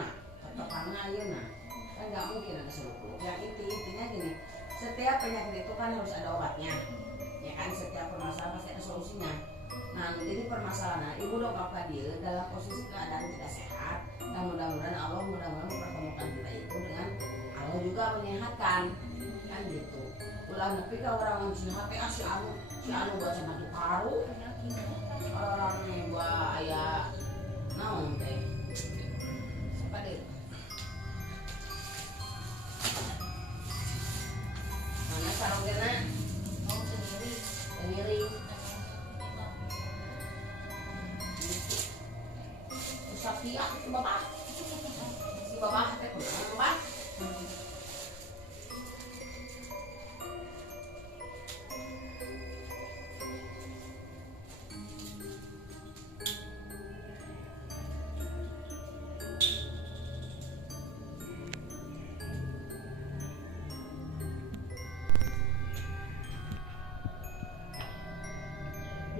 ayeuna tetepanna ayeuna kan nggak mungkin ada seluk-beluk. Yang intinya gini, setiap penyakit itu kan harus ada obatnya ya kan, setiap permasalahan pasti ada solusinya. Nah ini permasalahan ibu dongkap dia dalam posisi keadaan tidak sehat, dan mudah-mudahan Allah mempertemukan kita itu dengan Allah juga menyehatkan kan gitu. Ulah nepi ka orang sehat teh si anu buat sama paru orang nih buat aya naon teh siapa deh mana sarung kena mau sendiri Sakia si bapak teh bapak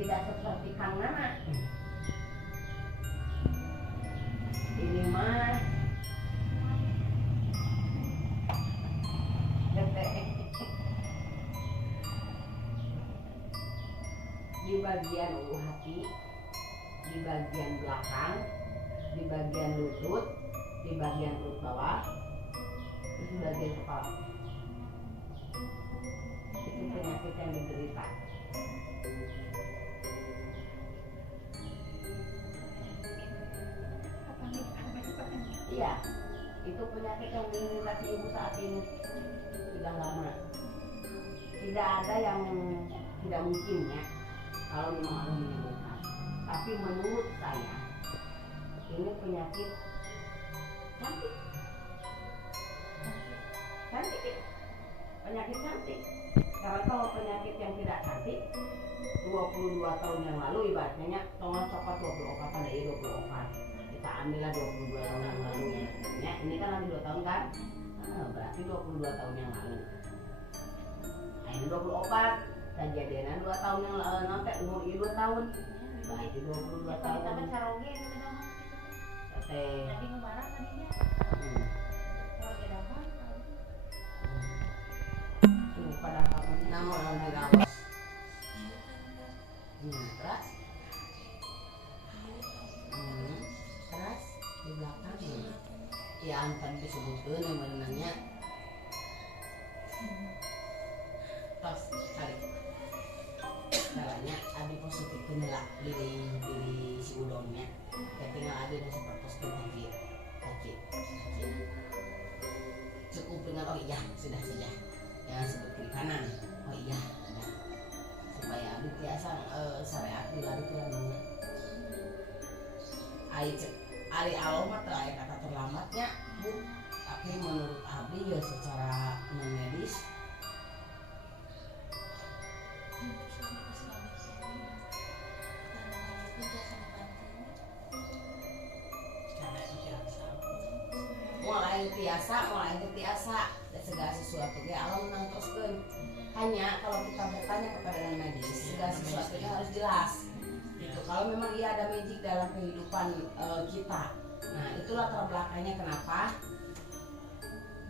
tidak seperti Kang Nana. Ini mah di bagian ulu hati, di bagian belakang, di bagian lutut, di bagian perut bawah, itu bagian kepala. Itu penyakit yang diderita. Iya, itu penyakit yang diderita ibu saat ini sudah lama. Tidak ada yang tidak mungkin ya kalau memang Allah menyembuhkan. Tapi menurut saya ini penyakit cantik, penyakit cantik. Karena kalau penyakit yang tidak cantik 22 tahun yang lalu ibaratnya tolong copot 20 opat pada 20 opat. Kita ambillah 22 tahun yang lalu ya. Ini kan lagi 2 tahun kan? Berarti 22 tahun yang lalu. Nah, ini 24 kejadiannya 2 tahun yang lalu sampai umur 2 tahun. Nah, itu 22 tahun. Kita mencaroge itu memang. Tadi ngumarah tadinya. Keluarga dapat. Tuh pada kapan nama orang dirawat. Terus terus di belakang ya antan disebutkan yang menanya tos cari caranya ada positif lah diri si udongnya ya tinggal ada dan sempat positif kaki cukup dengan oh iya sudah jangan sebut kiri kanan oh iya sudah supaya abdi biasa syariat dilalu ke namanya Ari Allah mah teu aya kata terlambatnya Bu, tapi menurut abdi ya secara medis mulai tiasa dan segala sesuatu ge Allah menangtoskeun. Hanya kalau kita bertanya kepada yang medis segala sesuatunya harus jelas. Kalau memang ia ada magic dalam kehidupan kita, nah itulah latar belakangnya kenapa,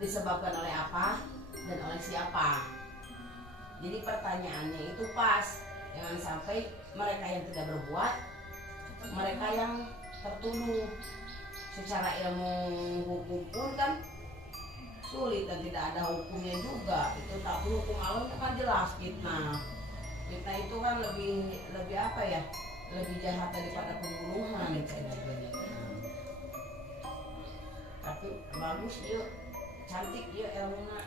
disebabkan oleh apa dan oleh siapa. Jadi pertanyaannya itu pas, jangan sampai mereka yang tidak berbuat, mereka yang tertuduh. Secara ilmu hukum pun kan sulit dan tidak ada hukumnya juga. Itu tapi hukum Allah kan jelas fitnah itu kan lebih apa ya? Lebih jahat daripada pembunuhan tapi bagus yuk cantik yuk ilmunya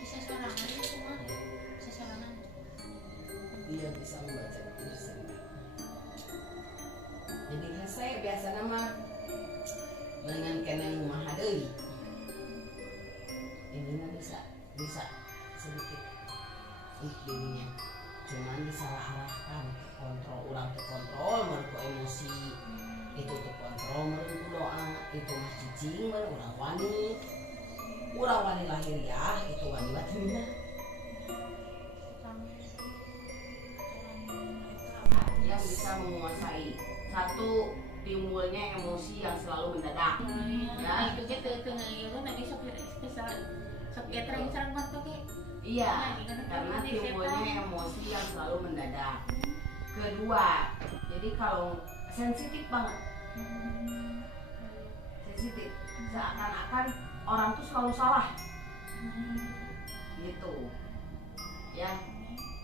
bisa sorangan itu mah bisa sorangan iya bisa membaca tulisan jadi saya biasa nama dengan kena rumah deui ini mah bisa sedikit dirinya cuman disalah-arahkan ulang terkontrol mereka emosi itu terkontrol mereka doa itu mah cicing urang wani lahiriah itu wani batinnya yang bisa menguasai satu timbulnya emosi yang selalu mendadak. Ya. Itu gitu ngeliru nanti sok terang banget tuh. Iya, karena timbulnya emosi yang selalu mendadak. Kedua, jadi kalau sensitif banget, sensitif, seakan-akan orang tuh selalu salah, gitu. Ya,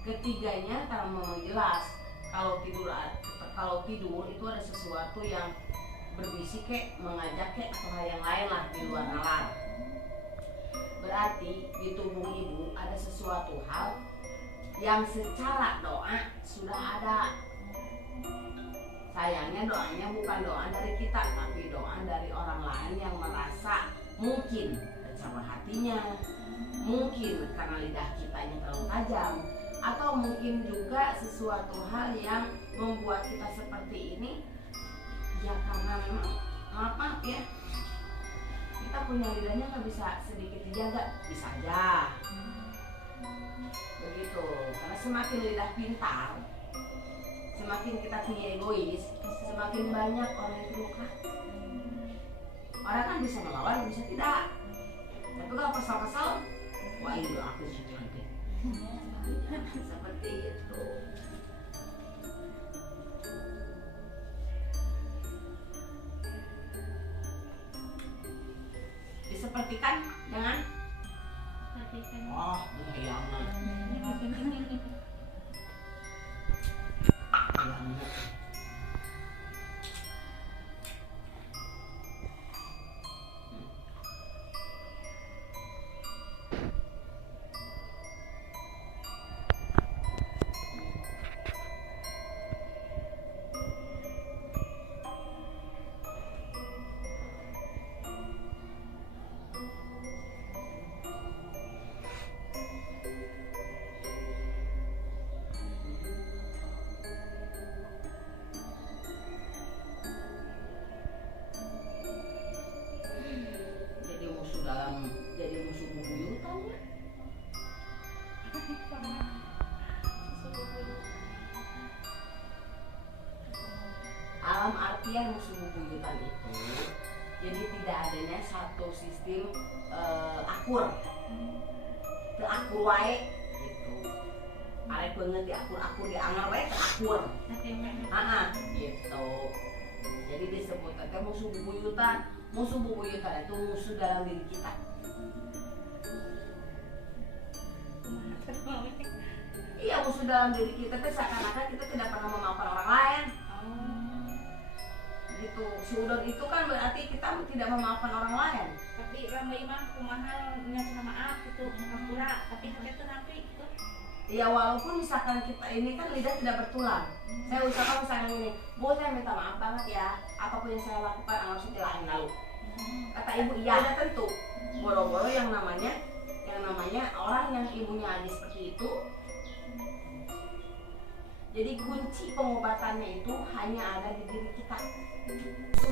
ketiganya karena memang jelas kalau tidur itu ada sesuatu yang berbisik kek, mengajak kek atau hal yang lain lah di luar nalar. Berarti di tubuh ibu ada sesuatu hal yang secara doa sudah ada. Sayangnya doanya bukan doa dari kita, tapi doa dari orang lain yang merasa mungkin kecewa hatinya, mungkin karena lidah kitanya terlalu tajam, atau mungkin juga sesuatu hal yang membuat kita seperti ini. Ya karena memang maaf ya, kita punya lidahnya nggak bisa sedikit dijaga, bisa aja begitu. Karena semakin lidah pintar, semakin kita tinggi egois, semakin banyak orang yang terluka. Orang kan bisa melawan, bisa tidak. Tapi kalau kesal-kesal, wah ini aku sih cantik. Seperti itu. Disepertikan dengan bayangan. Jadi musuh bebuyutan ya. Alam artian musuh bebuyutan itu jadi tidak adanya satu sistem akur, terakur wae gitu. Arek banget diakur-akur diangar wae terakur. Gitu. Jadi disebut musuh bebuyutan. Musuh bebuyutan itu musuh dalam diri kita. Iya, musuh dalam diri kita itu seakan-akan kita tidak pernah memaafkan orang lain. Gitu. Suudon itu kan berarti kita tidak memaafkan orang lain. Tapi ramai mah kumaha nyata maaf gitu, ngapura, tapi itu nanti gitu. Ya walaupun misalkan kita ini kan lidah tidak bertulang. Saya ucapkan misalnya ini, Bu saya minta maaf banget ya, apapun yang saya lakukan harus dilain lalu. Kata ibu iya, ada tentu. Boro-boro yang namanya orang yang ibunya aja seperti itu. Jadi kunci pengobatannya itu hanya ada di diri kita,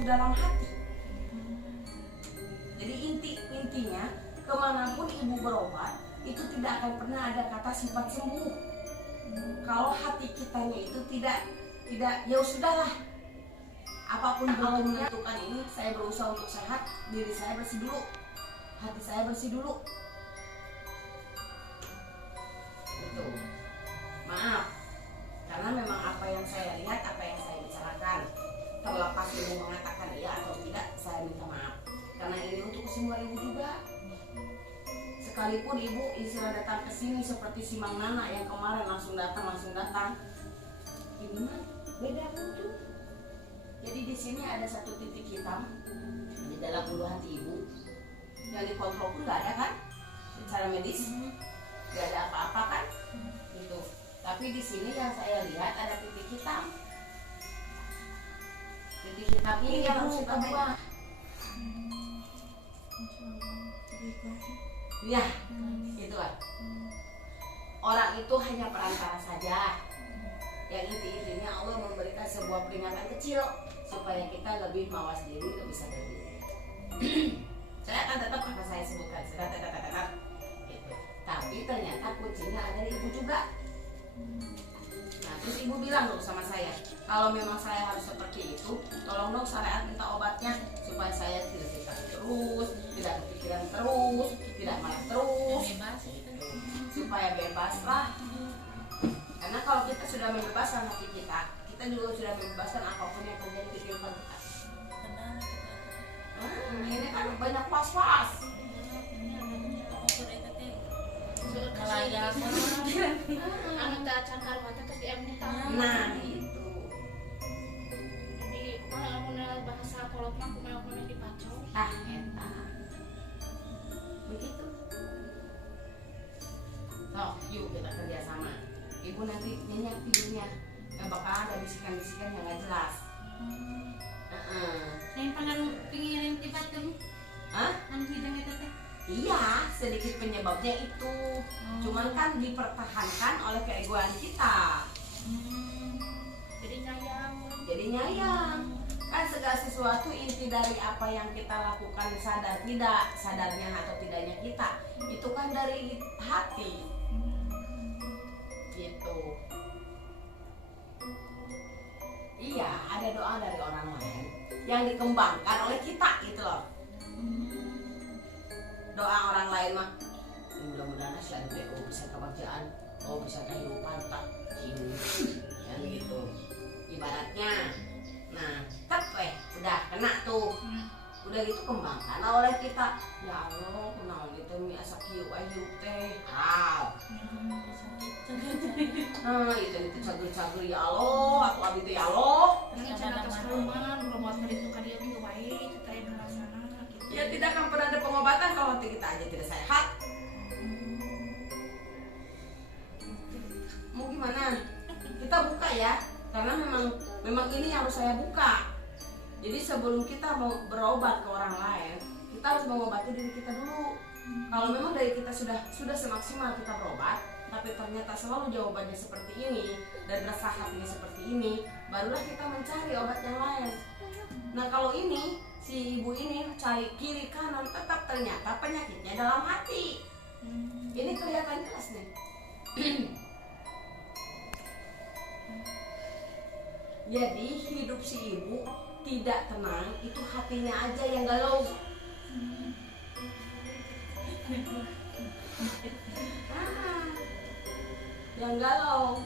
dalam hati. Jadi intinya kemanapun ibu berobat itu tidak akan pernah ada kata sifat sembuh. Kalau hati kitanya itu tidak ya sudahlah. Apapun belum menentukan ini, saya berusaha untuk sehat, diri saya bersih dulu, hati saya bersih dulu. Gitu. Maaf, karena memang apa yang saya lihat, apa yang saya bicarakan, terlepas ibu mengatakan iya atau tidak, saya minta maaf. Karena ini untuk kesembuhan ibu juga. Sekalipun ibu istilah datang ke sini seperti si Mang Nana yang kemarin langsung datang, ini mah beda tuh. Jadi di sini ada satu titik hitam di dalam bulu hati ibu yang dikontrol pun nggak ada kan, secara medis nggak ada apa-apa kan, gitu. Tapi di sini yang saya lihat ada titik hitam. Titik hitam ini yang harus kita buang. Ya, itu kan. Orang itu hanya perantara saja. Yang intinya Allah memberikan sebuah peringatan kecil supaya kita lebih mawas diri, lebih sadar diri. Saya akan tetap akan saya sebutkan gitu. Tapi ternyata kuncinya ada di ibu juga. Nah, terus ibu bilang dong sama saya, kalau memang saya harus seperti itu, tolong dong syariat minta obatnya supaya saya tidak sakit terus, tidak kepikiran terus, tidak marah terus, Bebas gitu. supaya bebas lah. Karena kalau kita sudah membebaskan hati kita, kita juga sudah membebaskan apapun yang terjadi di kehidupan kita. Benar. Ini kan banyak was-was. Kalayang. Anu tak cangkar mata terus diambil tangan. Nah, itu. Jadi kalau bahasa kolot mah kumaha dipacau. Eta. Begitu. Sok, yuk kita kerjasama. Ibu nanti nyenyak tidurnya, gak bakal ada bisikan-bisikan yang gak jelas. Yang pengaruh pengirim tiba tuh. Hah? Anu hidung itu teh. Iya, sedikit penyebabnya itu. Cuman kan dipertahankan oleh keegoan kita. Jadi nyayang. Jadi nyayang. Kan segala sesuatu inti dari apa yang kita lakukan sadar tidak, sadarnya atau tidaknya kita, itu kan dari hati. Gitu. Iya, ada doa dari orang lain yang dikembangkan oleh kita gitu loh. Doa orang lain mah mudah-mudahan selain PO bisa kebahagiaan, oh bisa kehidupan tak ini yang gitu ibaratnya. Nah udah kena tuh, udah gitu kembangkan oleh kita. Ya Allah kenal gitu mi asa kieu ayu teh nah itu cager-cager ya Allah aku abdi teh ya Allah. Ini cara keseruman belum buat itu kalian juga baik, ceritain rasana gitu. Ya tidak akan pernah ada pengobatan kalau hati kita aja tidak sehat. Mau gimana? Kita buka ya, karena memang ini harus saya buka. Jadi sebelum kita mau berobat ke orang lain, kita harus mengobati diri kita dulu. Kalau memang dari kita sudah semaksimal kita berobat, tapi ternyata selalu jawabannya seperti ini dan rasa hatinya seperti ini, barulah kita mencari obat yang lain. Nah kalau ini si ibu ini cari kiri kanan, tetap ternyata penyakitnya dalam hati. Ini kelihatan jelas nih. Jadi hidup si ibu tidak tenang, itu hatinya aja yang galau. Yang galau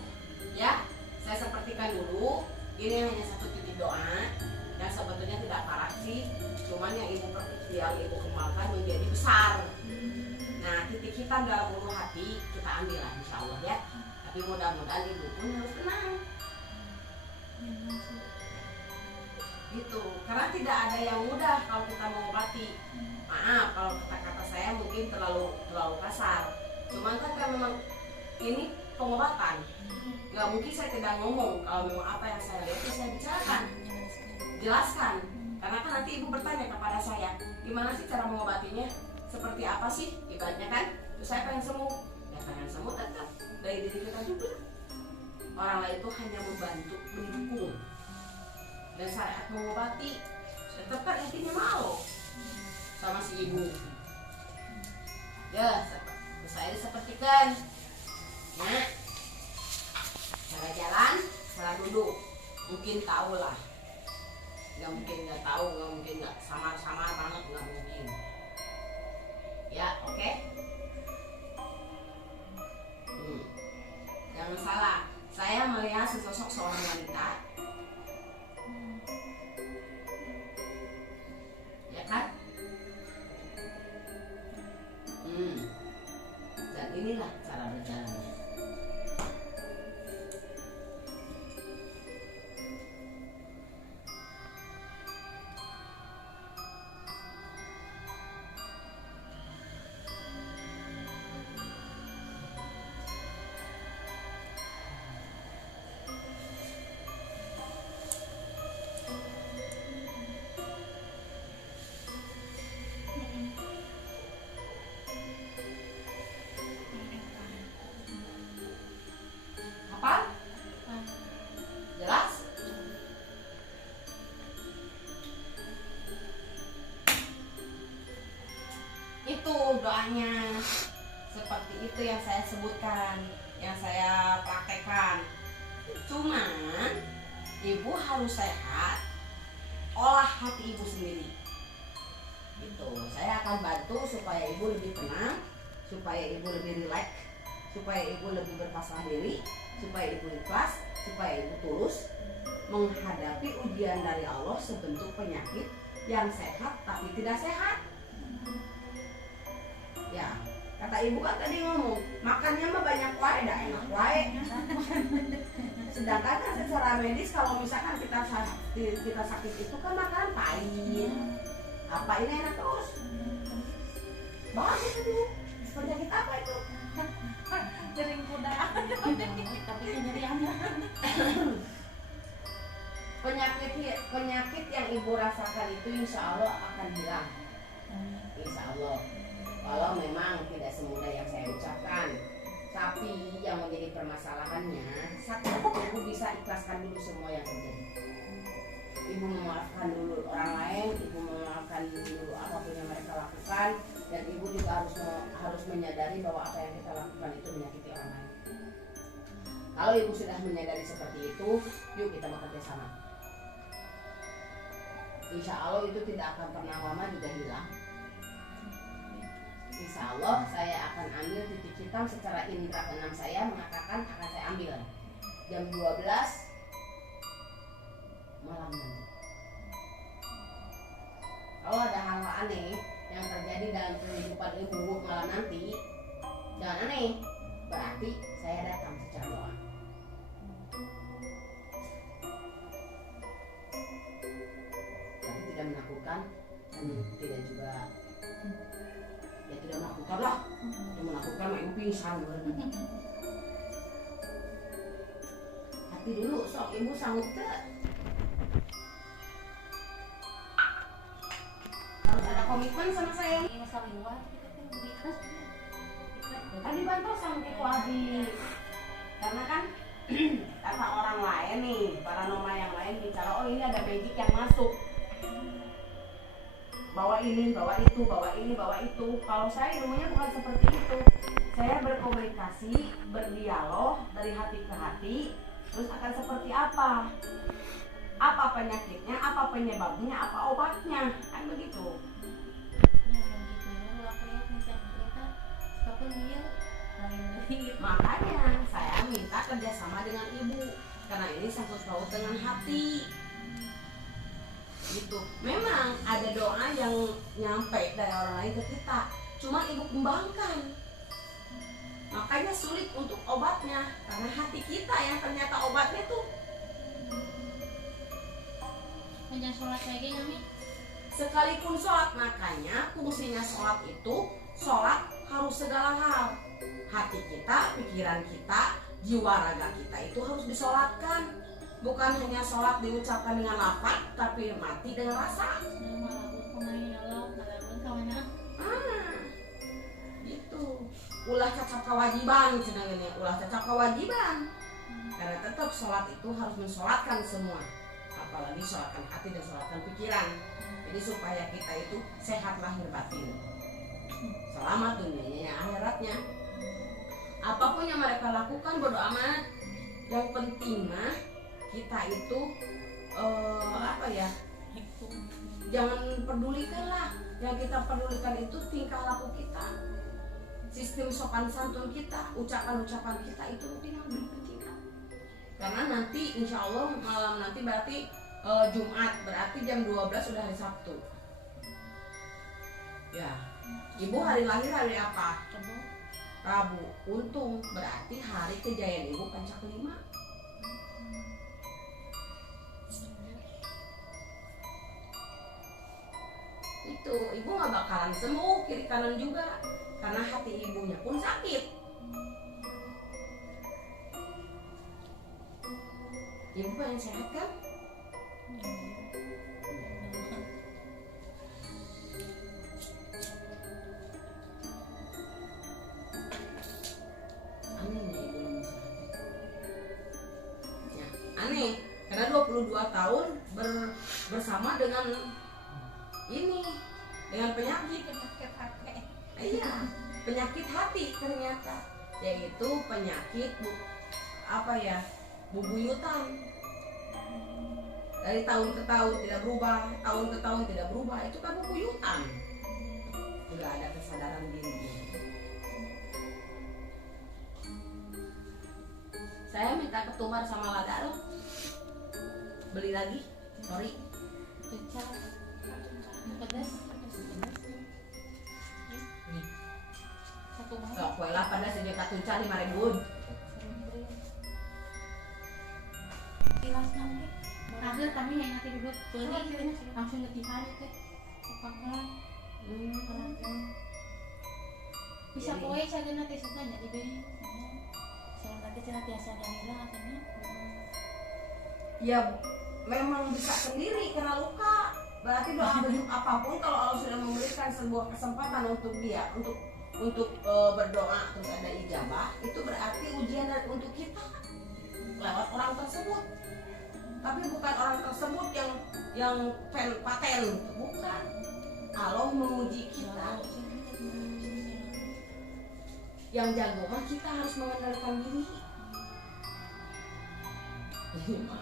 ya. Saya sepertikan dulu, ini hanya satu titik doa yang sebetulnya tidak parah sih, cuman yang ibu kembangkan menjadi besar. Nah titik hitam dalam ulu hati kita ambil lah insya Allah ya. Tapi mudah-mudahan ibu pun harus tenang gitu, karena tidak ada yang mudah kalau kita mengobati. Maaf kalau kata-kata saya mungkin terlalu kasar, cuman kan memang ini pengobatan, nggak mungkin saya tidak ngomong. Kalau memang apa yang saya lihat ya saya bicarakan, jelaskan. Karena kan nanti ibu bertanya kepada saya, gimana sih cara mengobatinya, seperti apa sih ibaratnya kan. Terus saya pengen sembuh, ya pengen sembuh tetap dari diri kita juga. Orang lain itu hanya membantu, mendukung, dan syariat mengobati. Tetap kan intinya mau sama si ibu. Ya, saya disepertikan. Nah, cara jalan, cara duduk, mungkin tahu lah. Nggak mungkin nggak tahu, nggak mungkin nggak samar-samar banget, nggak mungkin. Ya, oke. Jangan salah, saya melihat sesosok seorang wanita, ya kan? Dan inilah cara berjalannya. Apa? Jelas? Itu doanya. Seperti itu yang saya sebutkan, yang saya praktekkan. Cuman ibu harus sehat, olah hati ibu sendiri. Gitu. Saya akan bantu supaya ibu lebih tenang, supaya ibu lebih rileks, supaya ibu lebih berpasrah diri, supaya ibu ikhlas, supaya ibu tulus menghadapi ujian dari Allah sebentuk penyakit yang sehat tapi tidak sehat. Ya, kata ibu kan tadi ngomong, makannya mah banyak wae, dah enak wae. Sedangkan kan secara medis kalau misalkan kita sakit itu kan makanan pahit. Apa ini enak terus? Bagus itu. Penyakit apa itu? Kering kuda. Tapi nyeriannya. Penyakit yang ibu rasakan itu insya Allah akan hilang. Insya Allah. Kalau memang tidak semudah yang saya ucapkan. Tapi yang menjadi permasalahannya, satu ibu bisa ikhlaskan dulu semua yang terjadi. Ibu memaafkan dulu orang lain, ibu memaafkan dulu apapun yang mereka lakukan, dan ibu juga harus menyadari bahwa apa yang kita lakukan itu menyakiti orang lain. Kalau ibu sudah menyadari seperti itu, yuk kita bekerja sama. Insya Allah itu tidak akan pernah lama juga hilang. Insya Allah saya akan ambil titik hitam secara indera keenam saya mengatakan akan saya ambil jam 12 malam nanti. Kalau ada hal-hal aneh yang terjadi dalam kehidupan ibu malam nanti, jangan aneh, berarti saya datang secara doa. Tapi tidak menakutkan dan tidak juga ya tidak menakutkan lah. Tidak menakutkan mah ibu pingsan. Hati dulu sok ibu sanggup teh. Harus ada komitmen sama saya. Ini masalah luar kita kan ikhlas. Tadi bantu sampai ku Abi. Karena kan kata orang lain nih, paranormal yang lain bicara, oh ini ada magic yang masuk. Bawa ini, bawa itu, bawa ini, bawa itu. Kalau saya ilmunya bukan seperti itu. Saya berkomunikasi, berdialog dari hati ke hati. Terus akan seperti apa? Apa penyakitnya, apa penyebabnya, apa obatnya, kan begitu. Makanya saya minta kerjasama dengan ibu karena ini sangkut paut dengan hati. Gitu. Memang ada doa yang nyampe dari orang lain ke kita, cuma ibu kembangkan. Makanya sulit untuk obatnya karena hati kita yang ternyata obatnya tuh. Hanya sholat lagi kami. Sekalipun sholat, makanya fungsinya sholat itu, sholat harus segala hal. Hati kita, pikiran kita, jiwa raga kita itu harus disolatkan. Bukan hanya sholat diucapkan dengan lafaz, tapi mati dengan rasa. Gitu. Ulah cacap kewajiban, sedangkan ulah cacap kewajiban. Karena tetap sholat itu harus mensolatkan semua. Apalagi sholatkan hati dan sholatkan pikiran. Jadi supaya kita itu sehat lahir batin, selamat dunianya akhiratnya. Apapun yang mereka lakukan bodo amat. Yang penting mah kita itu jangan pedulikan lah. Yang kita pedulikan itu tingkah laku kita, sistem sopan santun kita, ucapan-ucapan kita itu yang lebih penting kan. Karena nanti insya Allah malam nanti berarti Jumat, berarti jam 12 sudah hari Sabtu. Ya, ibu hari lahir hari apa? Rabu. Untung berarti hari kejayaan ibu pencak kelima. Itu ibu gak bakalan sembuh kiri kanan juga karena hati ibunya pun sakit. Ibu pengen sehat kan? Aneh karena 22 tahun bersama dengan ini, dengan penyakit hati. Iya, penyakit hati ternyata, yaitu penyakit bubuyutan. Dari tahun ke tahun tidak berubah, tahun ke tahun tidak berubah, itu kan bubuyutan. Tidak ada kesadaran diri. Saya minta ketumbar sama lada loh. Beli lagi, sorry. Pedas. Satu So, kue lah pada sejak katunca 5.000. Kilas nanti. Ada kami yang nanti duduk beli langsung letihan teh. Pakai. Bisa kue saya nanti suka jadi beli. Saya nanti cina biasa daerah katanya. Ya memang bisa sendiri kena luka. Berarti doa bentuk apapun kalau Allah sudah memberikan sebuah kesempatan untuk dia untuk berdoa terus ada ijabah, itu berarti ujian untuk kita lewat orang tersebut. Tapi bukan orang tersebut yang paten, bukan. Allah menguji kita. Yang jago mah kita harus mengendalikan diri.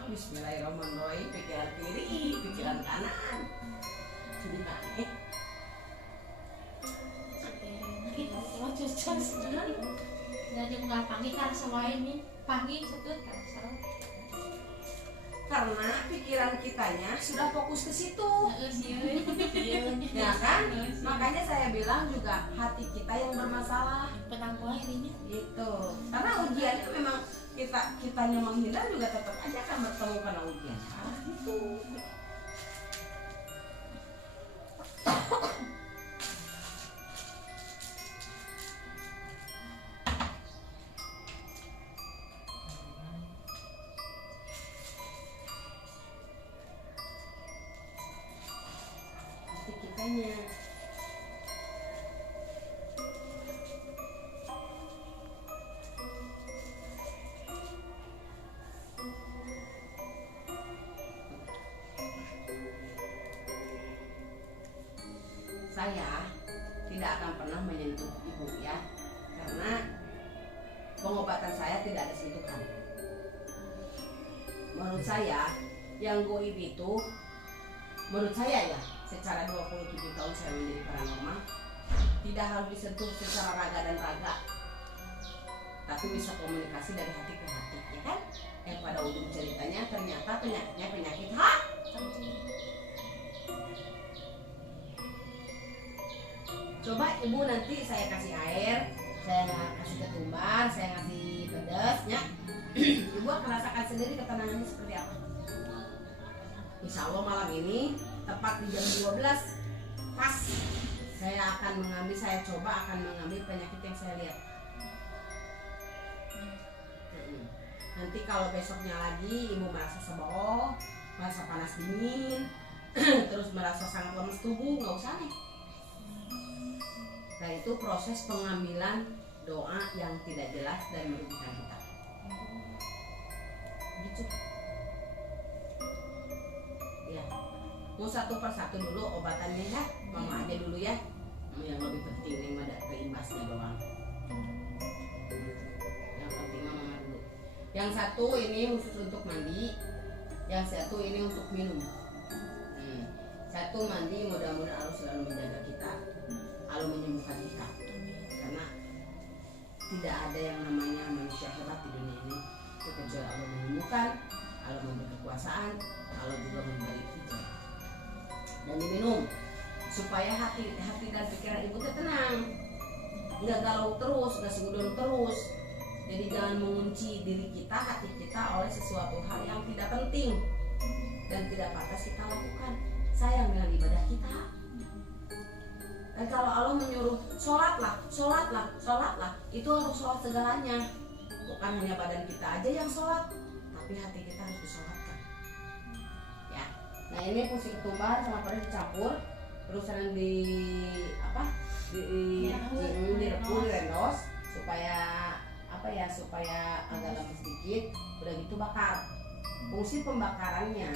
Bismillahirrahmanirrahim, pikiran kiri, pikiran kanan. Jadi nggak panggil kan semua ini panggil setut kan salah. Karena pikiran kitanya sudah fokus ke situ. Ya kan? Makanya saya bilang juga hati kita yang bermasalah. Penangguhan ini Gitu. Karena ujiannya memang kitanya menghindar juga tetap aja akan bertemu karena ujian. Gitu. Hati kitanya. Saya tidak akan pernah menyentuh ibu ya, karena pengobatan saya tidak ada sentuhan. Menurut saya yang goib itu, menurut saya ya, secara 27 tahun saya menjadi paranormal, tidak harus disentuh secara raga dan raga, tapi bisa komunikasi dari hati ke hati, ya kan? Yang pada ujung ceritanya ternyata penyakitnya penyakit hati. Coba ibu nanti saya kasih air, saya kasih ketumbar, saya kasih pedasnya. Ibu akan rasakan sendiri ketenangannya seperti apa. Insya Allah malam ini tepat di jam 12 pas saya coba akan mengambil penyakit yang saya lihat. Nanti kalau besoknya lagi ibu merasa sebol, merasa panas dingin, terus merasa sangat lemes tubuh, nggak usah nih. Nah itu proses pengambilan doa yang tidak jelas dan merugikan kita. Gitu. Ya, mau satu persatu dulu obatannya ya, mama aja dulu ya. Yang lebih penting ini ada keimbasnya doang. Yang penting mama dulu. Yang satu ini khusus untuk mandi, yang satu ini untuk minum. Satu mandi, mudah-mudahan Allah selalu menjaga kita. Allah menyembuhkan kita, karena tidak ada yang namanya manusia hebat di dunia ini kecuali Allah menyembuhkan, Allah memberi kekuasaan, Allah juga memberi hijab. Dan diminum supaya hati dan pikiran ibu tenang, nggak galau terus, nggak segudon terus. Jadi jangan mengunci diri kita, hati kita oleh sesuatu hal yang tidak penting dan tidak pantas kita lakukan. Sayang dengan ibadah kita. Dan kalau Allah menyuruh sholatlah, itu harus sholat segalanya. Bukan hanya badan kita aja yang sholat, tapi hati kita harus disolatkan. Ya, nah ini fungsi ketumbar sama pedas dicampur, terus direbus, direndos supaya supaya agak lembut sedikit. Udah gitu bakar. Fungsi pembakarannya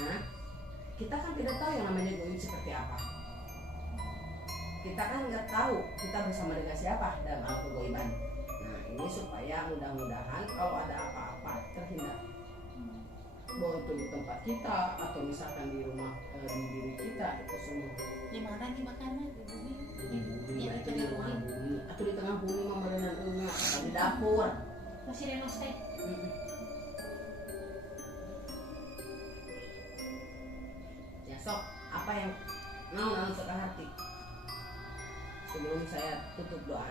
kita kan tidak tahu yang namanya goib seperti apa. Kita kan nggak tahu kita bersama dengan siapa dalam alam kegoiban. Nah ini supaya mudah-mudahan kalau ada apa-apa terhindar. bawa itu di tempat kita atau misalkan di rumah di diri kita itu semua. Di mana nih makannya? Di bumi. Di bumi, Ya, itu itu di di rumah bumi. bumi atau di tengah bumi mama dan enggak atau di dapur. Masih renos teh. Ya sok apa yang mau suka hati sebelum saya tutup doa.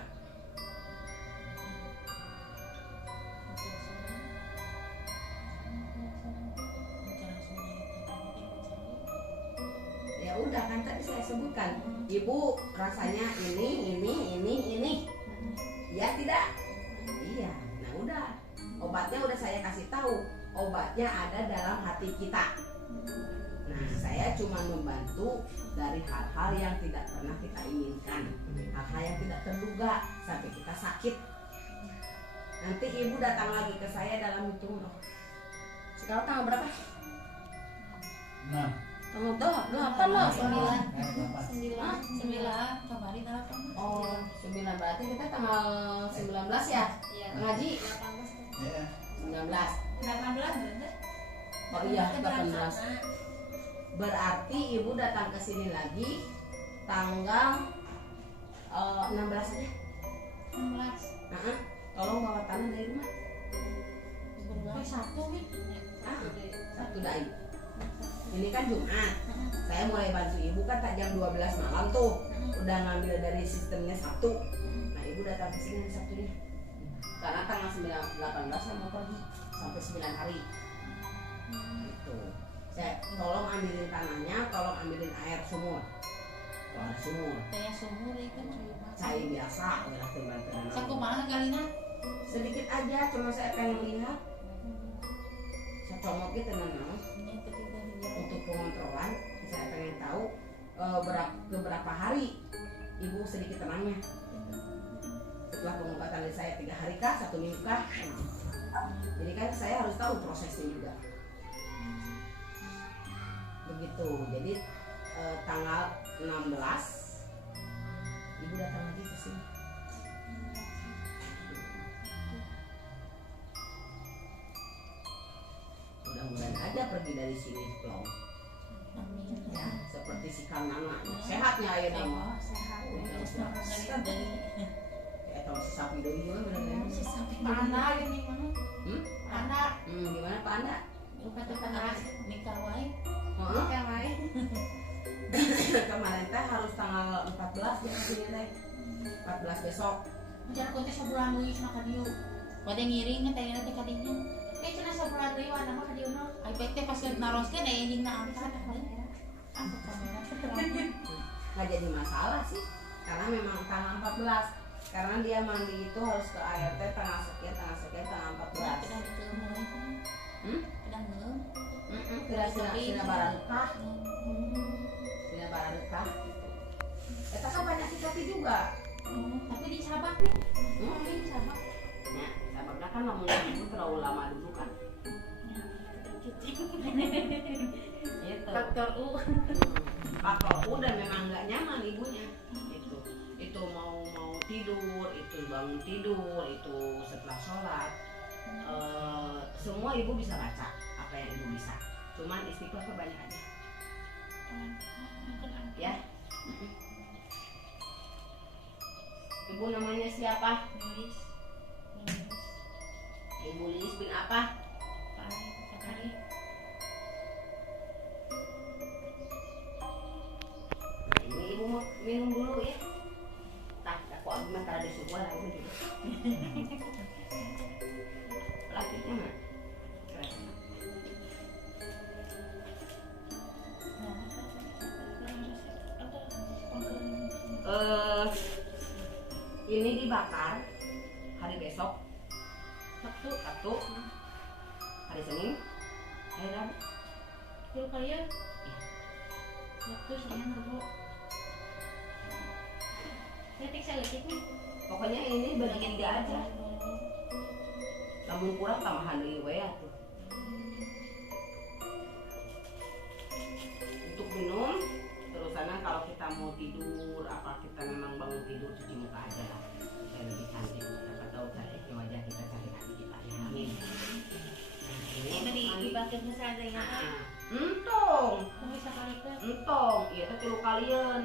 Ya udah kan tadi saya sebutkan, ibu rasanya ini, ya tidak, iya, nah udah, obatnya udah saya kasih tahu, obatnya ada dalam hati kita. Nah saya cuma membantu dari hal-hal yang tidak pernah kita inginkan, hal-hal yang tidak terduga sampai kita sakit. Nanti ibu datang lagi ke saya dalam hitungan. Sekarang tanggal berapa? Nah, Tanggal 8 loh. 9 kemarin 8. Oh 9 berarti kita tanggal 19 ya? Iya. Ngaji 18. ya. 19. 18 bener. Oh iya 18. Berarti ibu datang ke sini lagi tanggal 16 aja. 16. Nah, tolong bawa tanah dari rumah. Satu nih. Satu dai. Ini kan Jumat. Saya mulai bantu ibu kan tak jam 12 malam tuh. Udah ngambil dari sistemnya Sabtu. Nah, ibu datang ke sini hari Sabtunya. Karena tanggal 18 saya mau pergi sampai 9 hari. Gitu. Saya tolong ambilin tanahnya, tolong ambilin air sumur. Kalau ada sumur. Kayak sumur itu Cair biasa, udah teman-teman. Saku mana kalinya? Sedikit aja, cuma saya pengen lihat. Saya comot gitu teman-teman. Untuk pengontrolan, saya pengen tahu beberapa hari ibu sedikit tenangnya. Setelah pengobatan dari saya 3 hari kah, 1 minggu kah? Jadi kan saya harus tahu prosesnya juga. Begitu. Jadi tanggal 16 ibu datang lagi ke sini. Mudah-mudahan aja pergi dari sini plong. Amin. Ya, seperti si Kang Nana. Sehatnya ayo nama. Sehat. Ya tahu si sapi deui juga bener-bener. Panda ini mah. Panda. Gimana Pak Anda? Lupa tuh panda nikah wae. Heeh. Nikah wae. Kemarin teh harus tanggal 14 ya katanya teh. 14 besok. Jangan kontes sebulan deui cenah ka dieu. Pada ngiring teh teh ka dieu. Cenah sebulan deui wana mah ka dieu na. iPad teh pas naroskeun aya anjingna angkat kamera. Angkat kamera. Nggak jadi masalah sih. Karena memang tanggal 14. Karena dia mandi itu harus ke ART tanggal sekian, tanggal 14. Sudah dikeumeuy. Sudah ngeum. Sudah barang rekah. Sudah barang rekah. Eta kan banyak sikati juga. Tapi dicabak nih. Tapi Dicabak. Ya, sababnya kan ngomongnya itu terlalu lama dulu kan. Gitu. Faktor U. Faktor U dan memang nggak nyaman ibunya. Itu mau tidur, itu bangun tidur, itu setelah sholat. Semua ibu bisa baca apa yang ibu bisa. Cuman istighfar banyak aja. Ya. Ibu namanya siapa? Nulis. Ibu Lilis bin apa? Pakari. Nah, ini ibu mau minum dulu ya. Tak, aku abis mah tadi disuruh lah ibu juga. Lakinya mah. Ini dibakar hari besok. Sabtu, hari Senin, hari Rabu. Dulu kali ya. Waktu Senin Rabu. Saya letik nih. Pokoknya ini bagian dia aja. Namun kurang tambahan dari we tuh. Untuk minum, terus sana kalau kita mau tidur, apa kita memang bangun tidur cuci muka aja lah. Supaya lebih cantik. Siapa tahu cantiknya wajah kita cari hati kita. Ya, amin. Nah, Ini dibagian ke saya. sadaya. Entong. Bisa kalikeun. Entong, iya teh tilu kalian,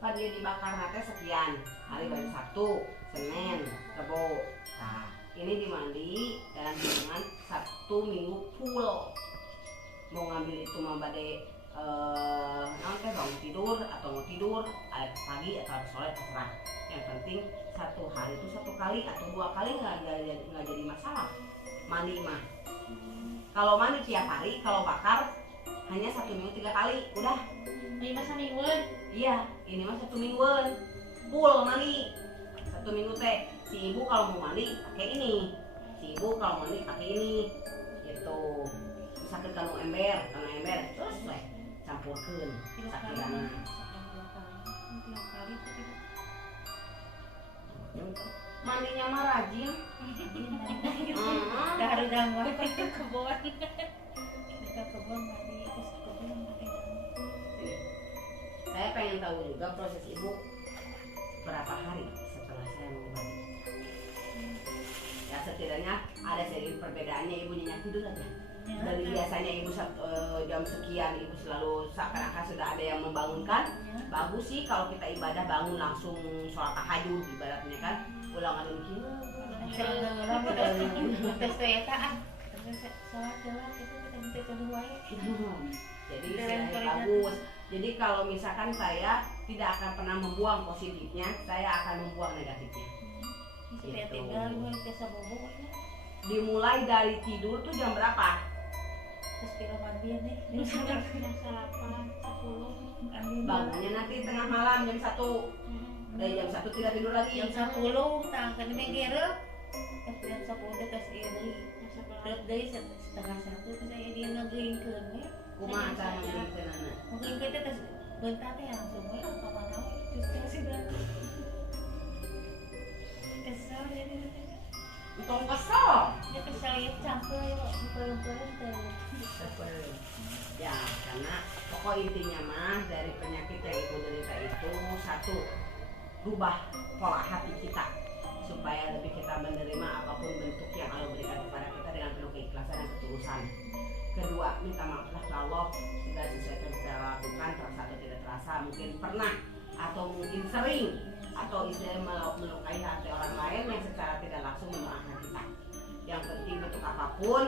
pan dia dibakar nate sekian hari dari Sabtu, Senin, Rebo. Nah, ini dimandi dalam hitungan 1 minggu full. Mau ngambil itu mah bade nanti bangun tidur atau mau tidur pagi atau sore terserah. Yang penting 1 hari itu 1 kali atau 2 kali nggak jadi masalah. Mandi mah. Kalau mandi tiap hari, kalau bakar hanya 1 minggu 3 kali, udah. Ini masa mingguan. Iya, ini mah 1 mingguan. Full mandi. 1 minggu teh. Si ibu kalau mau mandi pakai ini. Si ibu kalau mandi pakai ini. Gitu. Misalkan kamu ember, terus campurkeun sakirana. Mandinya mah rajin. Udah ke kebun. Ke kebun mandi, terus kebun mandi. Saya pengen tahu juga proses ibu berapa hari setelah saya mau mandi. Ya setidaknya ada sedikit perbedaannya, ibu nyenyak tidur aja. Dari biasanya ibu jam sekian ibu selalu seakan-akan sudah ada yang membangunkan. Bagus sih kalau kita ibadah bangun langsung sholat tahajud ibaratnya kan. Ulangan dulu. Tes eta sholat itu kita minta kedua ya. Jadi istilahnya bagus. Jadi kalau misalkan saya tidak akan pernah membuang positifnya, saya akan membuang negatifnya. Gitu. Dimulai dari tidur tuh jam berapa? Terus kita mandi nih. Jam 8, 10. Bangunnya nanti tengah malam jam 1. Dari jam 1 tidak tidur lagi. Jam 10 tangkan menggereup. Jam 10 tes iri. Terus dari setengah 1 saya dia ngegeingkeun we. Kumaha cara ngegeingkeun anak? Ngegeingkeun teh tes bentar teh langsung we apa-apa we sudah. Kesal jadi Untung kesel. dia kesal ya campur ya pelem-pelem teh. Ya, karena pokok intinya mah dari penyakit yang ibu derita itu 1, rubah pola hati kita supaya lebih kita menerima apapun bentuk yang Allah berikan kepada kita dengan penuh keikhlasan dan ketulusan. 2, minta maaflah ke Allah segala sesuatu yang kita lakukan terasa atau tidak terasa, mungkin pernah atau mungkin sering atau istilahnya melukai hati orang lain yang secara tidak langsung menyakiti kita. Yang penting bentuk apapun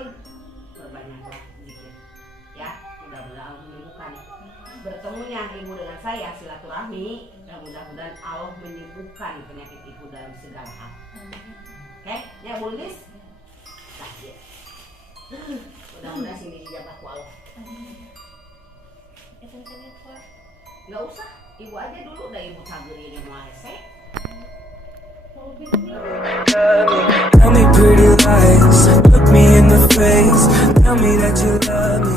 perbanyaklah zikir. Ya, mudah-mudahan menyembuhkan. Bertemunya ibu dengan saya silaturahmi dan mudah-mudahan Allah menyembuhkan penyakit ibu dalam segala hal. Oke, ya Bu Lis. Kasih. Mudah-mudahan sini dijabah ku Allah. Itu tadi apa? Nggak usah, ibu aja dulu dah ibu cager ini mau hese. Tell me pretty lies, look me in the face, tell me that you love me.